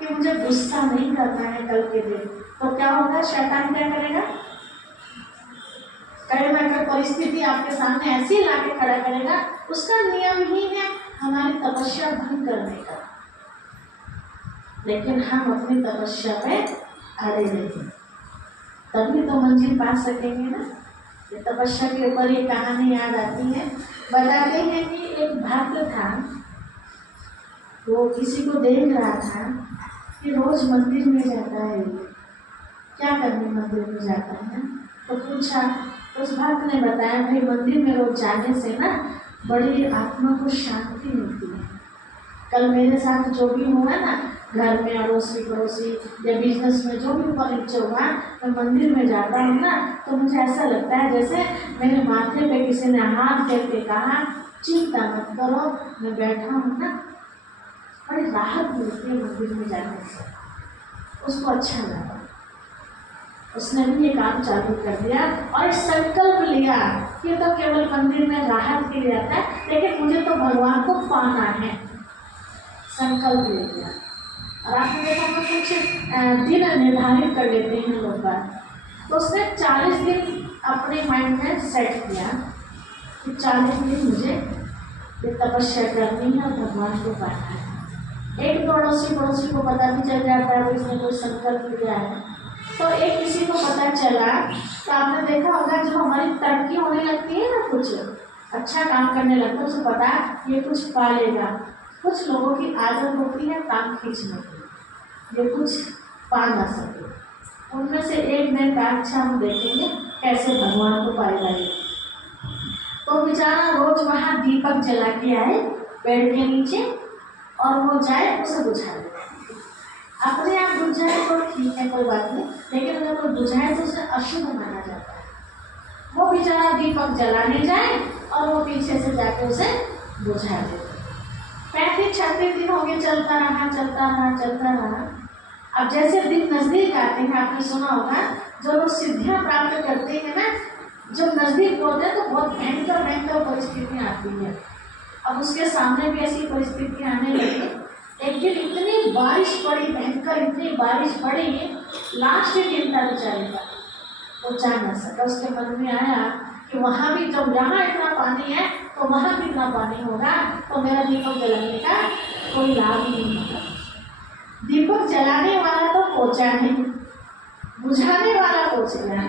कि मुझे गुस्सा नहीं करना है कल के दिन, तो क्या होगा, शैतान क्या करेगा, कई ना कई परिस्थिति आपके सामने ऐसी ला के खड़ा करेगा। उसका नियम ही है हमारी तपस्या भंग करने का, लेकिन हम अपनी तपस्या में अड़े रहेंगे तभी तो मंजिल पा सकेंगे ना। ये तपस्या के ऊपर ये कहानी याद आती है। बताते हैं कि एक भक्त था, वो किसी को देख रहा था कि रोज मंदिर में जाता है, क्या करने मंदिर में जाता है, तो पूछा। तो उस भक्त ने बताया, भाई मंदिर में रोज जाने से ना बड़ी आत्मा को शांति मिलती है। कल मेरे साथ जो भी हुआ ना, घर में अड़ोसी पड़ोसी या बिजनेस में जो भी ऊपर नीचे हुआ, मैं मंदिर में जाता हूँ ना तो मुझे ऐसा लगता है जैसे मेरे माथे पे किसी ने हाथ फेर के कहा, चिंता मत करो, मैं बैठा हूँ ना। बड़ी राहत मिलती है मंदिर में जाने से। उसको अच्छा लगा, उसने भी ये काम चालू कर दिया और संकल्प लिया कि तो केवल मंदिर में राहत के लिए आता है, लेकिन मुझे तो भगवान को पाना है। संकल्प ले लिया। और आपने देखा हम कुछ दिन निर्धारित कर लेते हैं लोग बात, तो उसने 40 दिन अपने माइंड में सेट किया कि 40 दिन मुझे ये तपस्या करनी है और भगवान को पाना है। एक तो अड़ोसी पड़ोसी को पता भी चल जाता है इसने कोई संकल्प लिया है, तो एक किसी को पता चला। तो आपने देखा होगा जब हमारी तरक्की होने लगती है ना, कुछ अच्छा काम करने लगता है, उसे पता ये कुछ पा लेगा। कुछ लोगों की आदत होती है काम खींचने की, ये कुछ पा ना सके। उनमें से एक ने कहा, अच्छा हम देखेंगे कैसे भगवान को पाएगा ये। तो बेचारा रोज वहाँ दीपक जला के आए पेड़ के नीचे, और वो जाए उसे बुझा दे। अपने आप बुझ जाए तो ठीक है, कोई बात नहीं, लेकिन अगर कोई बुझाए तो उसे अशुभ माना जाता है। वो बेचारा दीपक जलाने जाए और वो पीछे से जाके उसे बुझा दे। 35-36 दिन हो गए, चलता रहा। अब जैसे दिन नजदीक आते हैं, आपने सुना होगा जो लोग सिद्धियां प्राप्त करते हैं ना, जो नजदीक होते हैं तो बहुत भयंकर परिस्थितियां आती है। अब उसके सामने भी ऐसी परिस्थितियां आने लगी। एक दिन इतनी बारिश पड़ी, भयंकर इतनी बारिश पड़ी, लास्ट दिन था बेचारे का, वो जा न सका। उसके मन में आया कि वहाँ भी जब यहाँ इतना पानी है तो वहाँ भी इतना पानी होगा, तो मेरा दीपक जलाने का कोई लाभ नहीं होगा। दीपक जलाने वाला तो पहुंचा नहीं, बुझाने वाला पहुंच गया।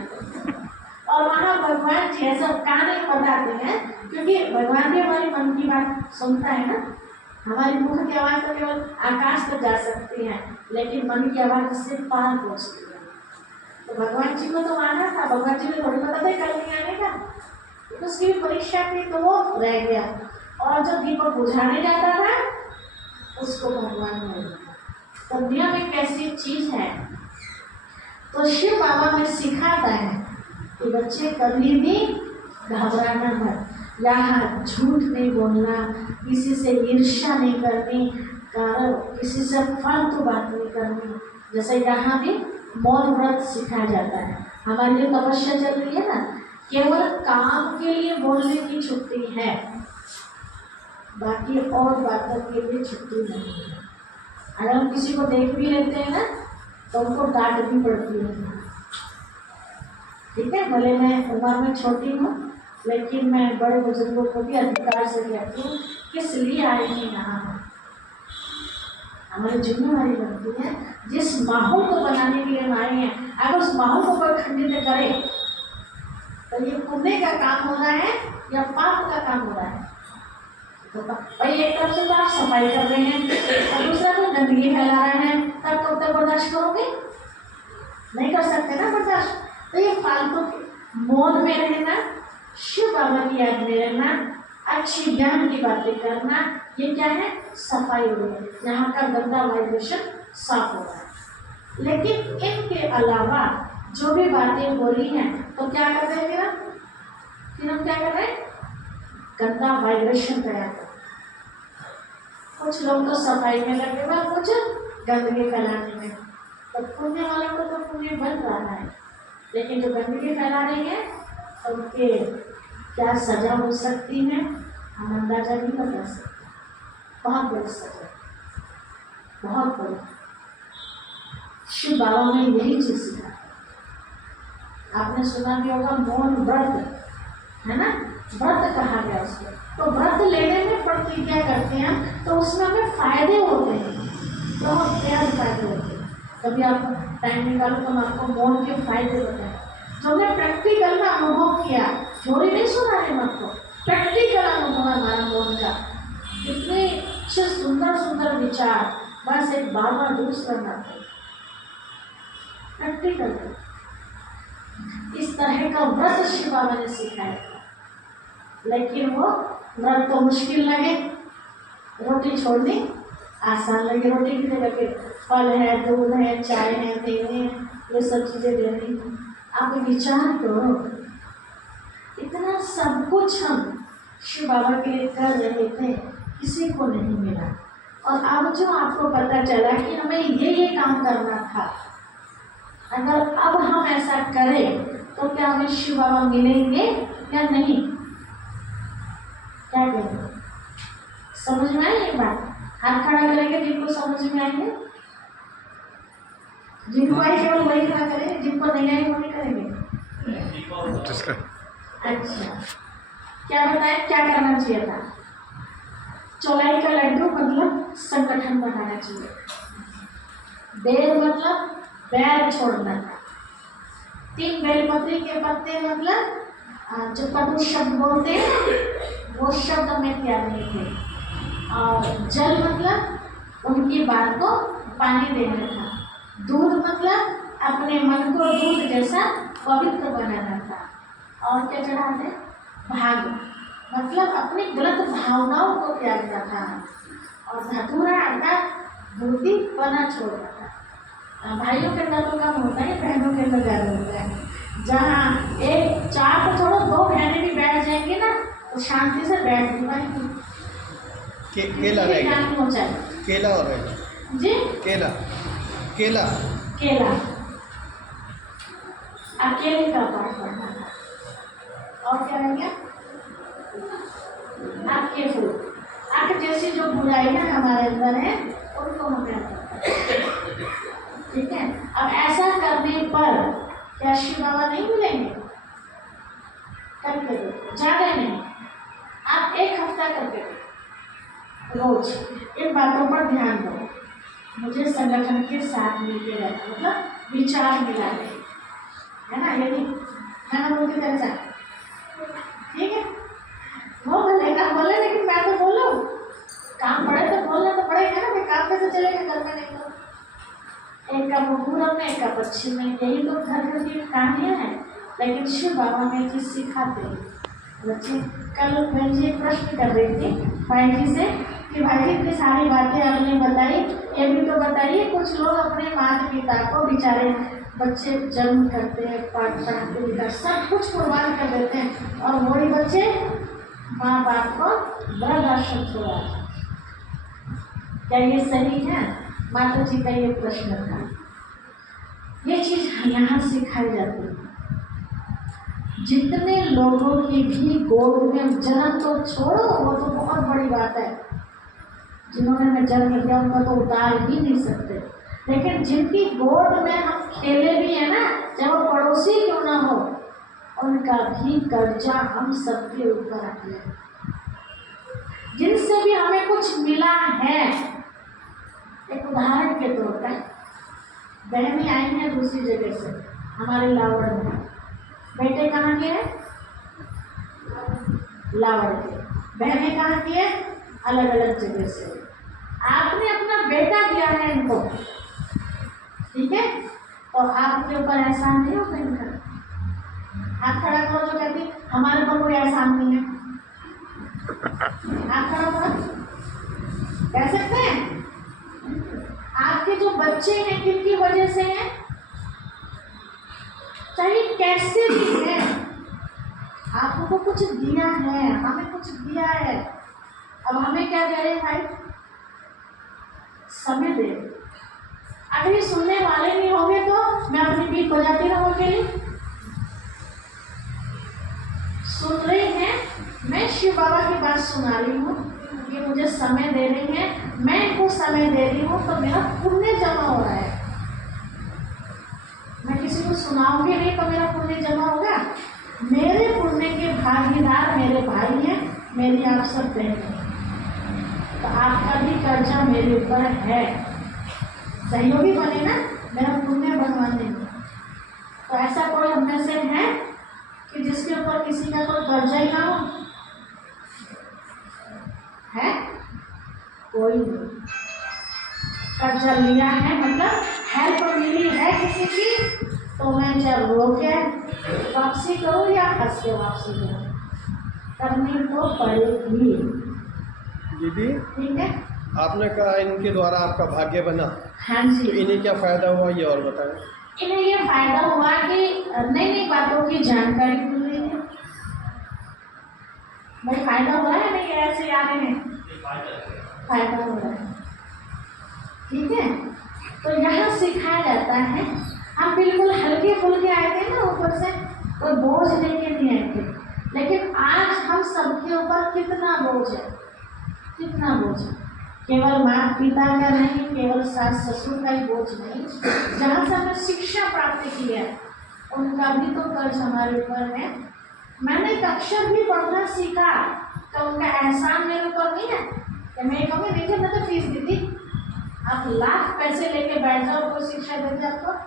और वहाँ भगवान जी ऐसा कहानी बताते हैं, क्योंकि भगवान भी हमारी मन की बात सुनता है ना। हमारी मुख की आवाज़ तो केवल आकाश तक जा सकती है, लेकिन मन की आवाज़ इससे पार पहुँचती है। तो भगवान जी को तो आना था, भगवान जी को थोड़ी पता था कल नहीं आने का, तो उसकी परीक्षा थी तो वो रह गया। और जो दीपक बुझाने जाता था उसको भगवान ने दिया। तो दुनिया में कैसी चीज है, तो शिव बाबा में सिखाता है कि बच्चे कभी भी घबराना मत, यहाँ झूठ नहीं बोलना, किसी से ईर्ष्या नहीं करनी, किसी से फालतू बात नहीं करनी। जैसे यहाँ भी मौन व्रत सिखाया जाता है। हमारी जो तपस्या चल रही है ना, केवल काम के लिए बोलने की छुट्टी है, बाकी और बातों के लिए छुट्टी नहीं है। अगर हम किसी को देख भी लेते हैं ना तो उनको डांट भी पड़ती है, ठीक है। भले मैं उम्र में छोटी हूँ, लेकिन मैं बड़े बुजुर्गों को भी अधिकार से कहती हूँ किस लिए आए हैं यहाँ। हमारी जिम्मेदारी बनती है, जिस माहौल को बनाने के लिए हम आए हैं, अगर उस माहौल को कोई खंडित करे तो ये पुण्य का काम हो रहा है या पाप का काम हो रहा है। तो भाई एक तरफ से तो आप सफाई कर रहे हैं और दूसरा तो गंदगी फैला रहे हैं, तब कब तक बर्दाश्त करोगे? नहीं कर सकते ना बर्दाश्त। तो ये फालतू मौन में रहना, शिव बाबा की याद में रहना, अच्छी ज्ञान की बातें करना, ये क्या है? सफाई हो रही है, यहाँ का गंदा वाइब्रेशन साफ हो रहा है। लेकिन इनके अलावा जो भी बातें हो रही हैं तो क्या कर रहे हैं फिर हम क्या कर रहे हैं? गंदा वाइब्रेशन तैयार कर। कुछ लोग तो सफाई में लगे हुए, कुछ गंदगी फैलाने में। तो पुण्य वालों को तो पुण्य बन रहा है, लेकिन जो गंदगी फैला रही है तो उनके क्या सजा हो सकती है हम अंदाजा नहीं बता सकते। बहुत बड़ी सजा, बहुत बड़ी। शिव बाबा ने यही चीज सिखाया। आपने सुना भी होगा मौन व्रत, है ना, व्रत कहा गया उसको। तो व्रत लेने में प्रतिज्ञा करते हैं तो उसमें हमें फायदे होते हैं, बहुत बेहद फायदे होते हैं। कभी आप टाइम निकालो तो मैं आपको मौन के फायदे बताएं, जो मैं प्रैक्टिकल में अनुभव किया। थ्योरी नहीं सुना रही मैं आपको, प्रैक्टिकल अनुभव हमारा मौन का। इतने अच्छे सुंदर सुंदर विचार, बस एक बाबा दूसरा नाते प्रैक्टिकल। इस तरह का व्रत शिव बाबा ने सिखाया था, लेकिन वो व्रत तो मुश्किल लगे, रोटी छोड़नी आसान लगे। रोटी की जगह पे फल है, दूध है, चाय है, तेल है, ये सब चीज़ें दे रही हैं। आप विचार करो, इतना सब कुछ हम शिव बाबा के लिए कर रहे थे, किसी को नहीं मिला। और अब जो आपको पता चला कि हमें ये काम करना था, अगर अब हम ऐसा करें तो क्या हमें शिव बाबा मिलेंगे या नहीं? क्या करेंगे? समझ में आई ये बात? हाथ खड़ा करेंगे जिनको समझ में आएंगे, जिनको आई केवल वही खड़ा करेंगे, जिनको नहीं आई वो नहीं करेंगे। अच्छा, क्या बताए क्या करना चाहिए था? चौलाई का लड्डू मतलब संगठन बनाना चाहिए, बेल मतलब बैर छोड़ना था, 3 बेलपत्री के पत्ते मतलब जो कटु शब्द बोलते हैं वो शब्द हमें त्याग नहीं थे, और जल मतलब उनकी बात को पानी देना था, दूध मतलब अपने मन को दूध जैसा पवित्र बनाना था, और क्या चढ़ाते? भाग मतलब अपनी गलत भावनाओं को त्यागना था, और धतूरा अर्थात धूती बना छोड़ना था। भाइयों के अंदर तो कम होता है, बहनों के अंदर ज़्यादा होता है। जहाँ एक 4 तो छोड़ो 2 बहनें भी बैठ जाएंगी ना तो शांति से बैठ नहीं पाएंगी। केला रहेगा, केला और रहेगा जी, केला केला केला अकेले का पाठ पढ़ना था। और क्या रह गया? आपके फूल, आपके जैसी जो बुराइयां हमारे अंदर है उनको हमें, ठीक है। अब ऐसा करने पर क्या शिव बाबा नहीं मिलेंगे? करके दो, ज़्यादा नहीं, आप 1 हफ्ता करके दो, रोज इन बातों पर ध्यान दो। मुझे संगठन के साथ मिलके रहना, मतलब विचार मिलाने, है ना, यदि है ना, बोलती तरह से, ठीक है। वो बोलेगा बोले, लेकिन मैं तो बोलूँ, काम पड़े तो बोलना तो पड़ेगा ना, मैं काम कैसे चलेगा घर में? नहीं तो एक का पूरब में, एक का पश्चिम में, यही तो घर घर की कहानियाँ हैं। लेकिन शिव बाबा में चीज़ सिखाते हैं बच्चे। कल बहन जी एक प्रश्न कर रही थी भाई जी से कि भाई जी इतनी सारी बातें आपने बताई, ये भी तो बताइए, कुछ लोग अपने माता पिता को, बेचारे बच्चे जन्म करते हैं, पढ़ाते लिखा सब कुछ कुर्बान कर देते हैं, और वही बच्चे माँ बाप को वृद्धाश्रम छोड़ा। क्या ये सही है? माता जी का ये प्रश्न था। ये चीज़ यहाँ सिखाई जाती है। जितने लोगों की भी गोद में जन्म तो छोड़ो, वो तो बहुत बड़ी बात है, जिन्होंने मैं जन्म लिया उनका तो उतार ही नहीं सकते, लेकिन जिनकी गोद में हम खेले भी है ना, चाहे वो पड़ोसी क्यों ना हो, उनका भी कर्जा हम सबके ऊपर आ गया। जिनसे भी हमें कुछ मिला है, एक उदाहरण के तौर पर बहनें आई हैं दूसरी जगह से हमारे लावड़ में, बेटे कहाँ के हैं? लावड़ के, बहनें कहाँ की है? अलग अलग जगह से। आपने अपना बेटा दिया है इनको, ठीक है, तो आपके ऊपर एहसान नहीं होगा इनका। हाथ खड़ा करो जो कहती हमारे ऊपर कोई एहसान नहीं है, हाथ खड़ा करो, कह सकते हैं? आपके जो बच्चे हैं किनकी वजह से हैं? चाहे कैसे भी है, आपको कुछ दिया है, हमें कुछ दिया है। अब हमें क्या दे रहे हैं भाई? समय दे। अगर ये सुनने वाले नहीं होंगे तो मैं अपनी बीट बजाती रहूँ अकेली। सुन रही हैं, मैं शिव बाबा की बात सुना रही हूँ, ये मुझे समय दे रही हैं, मैं इनको समय दे रही हूँ, तो मेरा पुण्य जमा हो रहा है। कमाऊंगी नहीं तो मेरा पुण्य जमा होगा। मेरे पुण्य के भागीदार मेरे भाई हैं, मेरी आप सब बहन हैं, तो आपका भी कर्जा मेरे ऊपर है। सहयोगी बने ना मेरा पुण्य बनवाने में। तो ऐसा कोई हम में से है कि जिसके ऊपर किसी का कोई कर्जा ही ना हो? है कोई नहीं। कर्जा लिया है मतलब हेल्प मिली है किसी की, तो मैं जब रो के वापसी करूँ या हंस के वापसी करूँ, करनी तो पड़ेगी। दीदी ठीक है, आपने कहा इनके द्वारा आपका भाग्य बना, हाँ तो जी। इन्हें क्या फायदा हुआ ये और बताएं। इन्हें ये फायदा हुआ कि नई नई बातों की जानकारी मिल रही है। भाई फायदा हो रहा है नहीं? ऐसे याद है फायदा हो रहा है। ठीक है, तो यहाँ सिखाया जाता है। हम बिल्कुल हल्के फुल्के आए थे ना, ऊपर से कोई बोझ लेके नहीं आए थे, लेकिन आज हम सबके ऊपर कितना बोझ है, कितना बोझ है। केवल माता पिता का नहीं, केवल सास ससुर का ही बोझ नहीं, जहाँ से हमने शिक्षा प्राप्त की है उनका भी तो कर्ज हमारे ऊपर है। मैंने एक अक्षर भी पढ़ना सीखा तो उनका एहसान मेरे ऊपर नहीं है कि मैं कहूँगी देखिए मैं तो फीस दी थी, आप लाख पैसे लेके बैठ जाओ, कोई शिक्षा देते आपको?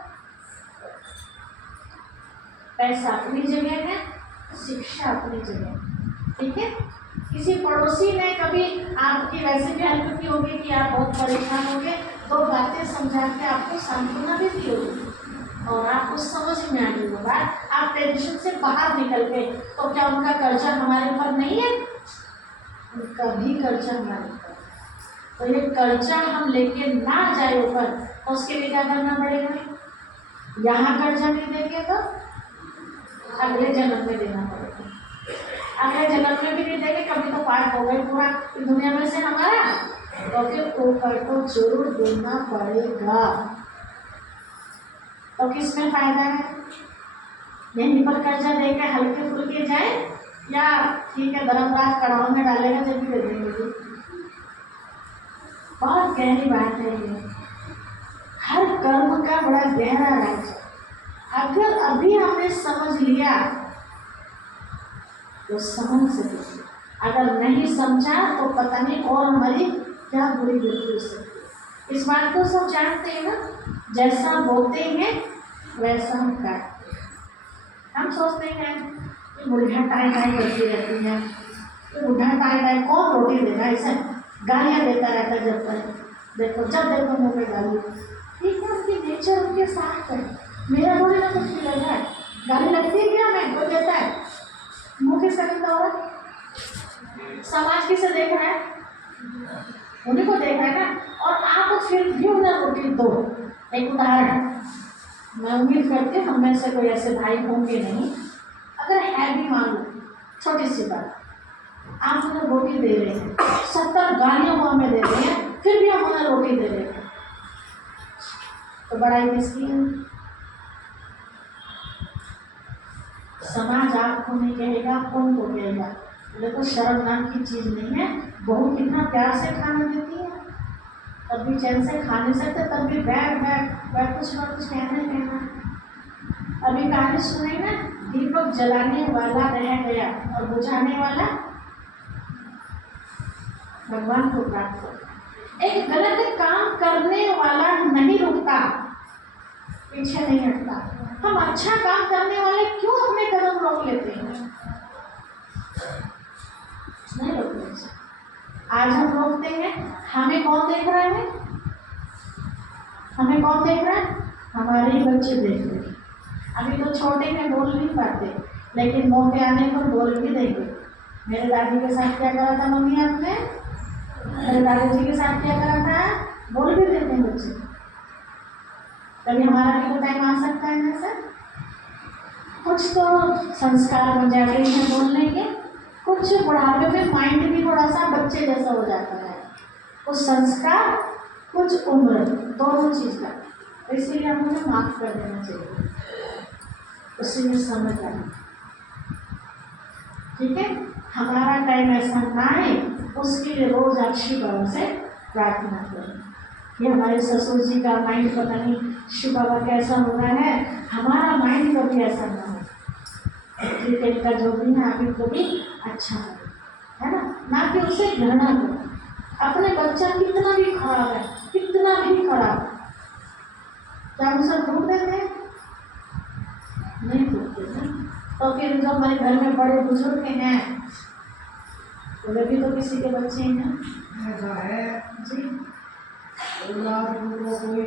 पैसा अपनी जगह है, शिक्षा अपनी जगह। ठीक है, किसी पड़ोसी ने कभी आपकी वैसे भी हेल्प की होगी कि आप बहुत परेशान होंगे, दो बातें समझा के आपको सांत्वना भी दी होगी और आपको समझ में आ गई होगा, आप टेंशन से बाहर निकल गए। तो क्या उनका कर्जा हमारे ऊपर नहीं है? उनका भी कर्जा हमारे ऊपर। तो ये कर्जा हम लेके ना जाए ऊपर, तो उसके लिए क्या करना पड़ेगा? यहाँ कर्जा नहीं देंगे तो अगले जन्म में देना पड़ेगा। अगले जन्म में भी नहीं देंगे, कभी तो पाठ हो गए पूरा दुनिया में से हमारा, तो फिर ऊपर तो जरूर देना पड़ेगा। तो किसमें फायदा है? यहीं पर कर्जा देकर हल्के फुल्के जाए, या ठीक है धर्मराज कड़ाव में डालेगा जब भी दे देंगे। बहुत गहरी बात है ये, हर कर्म का बड़ा गहरा राज है। अगर अभी हमने समझ लिया तो समझ सके, अगर नहीं समझा तो पता नहीं और हमारी क्या बुरी गति हो सकती। इस बात को सब जानते हैं ना, जैसा बोलते हैं वैसा हम काटते हैं। हम सोचते हैं कि बुढ़िया टाई टाई करती रहती है, तो बुढ़ा टाई टाई कौन रोटी देगा, ऐसे गालियाँ देता रहता है जब तक देखो, जब देखो मुँह पे गाली। ठीक है, उनकी नेचर उनके साथ है, मेरा थोड़ी ना कुछ भी लग रहा है। गाली लगती है क्या? मैं कोई देता है मुँह किसका गंदा हो रहा है? समाज किसे देख रहा है? उन्हीं को देख रहा है ना। और आप फिर भी उन्हें रोटी दो। एक उदाहरण मैं उम्मीद करती हूँ हम में से कोई ऐसे भाई होंगे नहीं, अगर है भी मान लो, छोटी सी बात, आप उन्हें रोटी दे रहे हैं, 70 गालियों को हमें दे रहे हैं, फिर भी हम उन्हें रोटी दे रहे हैं, तो बड़ाई किसकी है? समाज आपको नहीं कहेगा, कौन को कहेगा? देखो शर्म नाम की चीज़ नहीं है। बहू कितना प्यार से खाना देती है, तब भी चैन से खा नहीं सकते, तब भी बैठ बैठ बैठ कुछ ना कुछ कहना ही कहना। अभी कहानी सुनी ना, दीपक जलाने वाला रह गया और बुझाने वाला भगवान को प्राप्त होता। एक गलत काम करने वाला नहीं रुकता, पीछे नहीं हटता। हम अच्छा काम करने वाले क्यों अपने कदम रोक लेते हैं? नहीं रोकते। आज हम रोकते हैं, हमें कौन देख रहा है? हमें कौन देख रहा है? हमारे ही बच्चे देख रहे हैं। अभी तो छोटे में बोल नहीं पाते, लेकिन मौके आने पर बोल भी देंगे। मेरे दादी के साथ क्या करा था मम्मी आपने, मेरे दादाजी के साथ क्या करा था, बोल भी देते हैं बच्चे। कभी हमारा भी तो टाइम आ सकता है ना सर? कुछ तो संस्कार बन जाते हैं बोलने के, कुछ बुढ़ापे में माइंड भी थोड़ा सा बच्चे जैसा हो जाता है। कुछ संस्कार, कुछ उम्र, दोनों चीज़ का, इसीलिए हम उन्हें माफ कर देना चाहिए, उसी में समझ आए। ठीक है, हमारा टाइम ऐसा ना आए, उसके लिए रोज अच्छी भाव से प्रार्थना करें। कि हमारे ससुर जी का माइंड पता नहीं शिव बाबा कैसा हो रहा है, हमारा माइंड कभी ऐसा ना हो। क्रिकेट का जो भी है अभी को भी अच्छा है ना कि उसे घृणा करो। अपने बच्चा कितना भी खराब है, कितना भी खराब, क्या हम सब ढूंढ देते हैं? नहीं ढूंढते ना। तो फिर जो हमारे घर में बड़े बुजुर्ग हैं वे भी तो किसी के बच्चे हैं। ऐसा है जी औलाद को कोई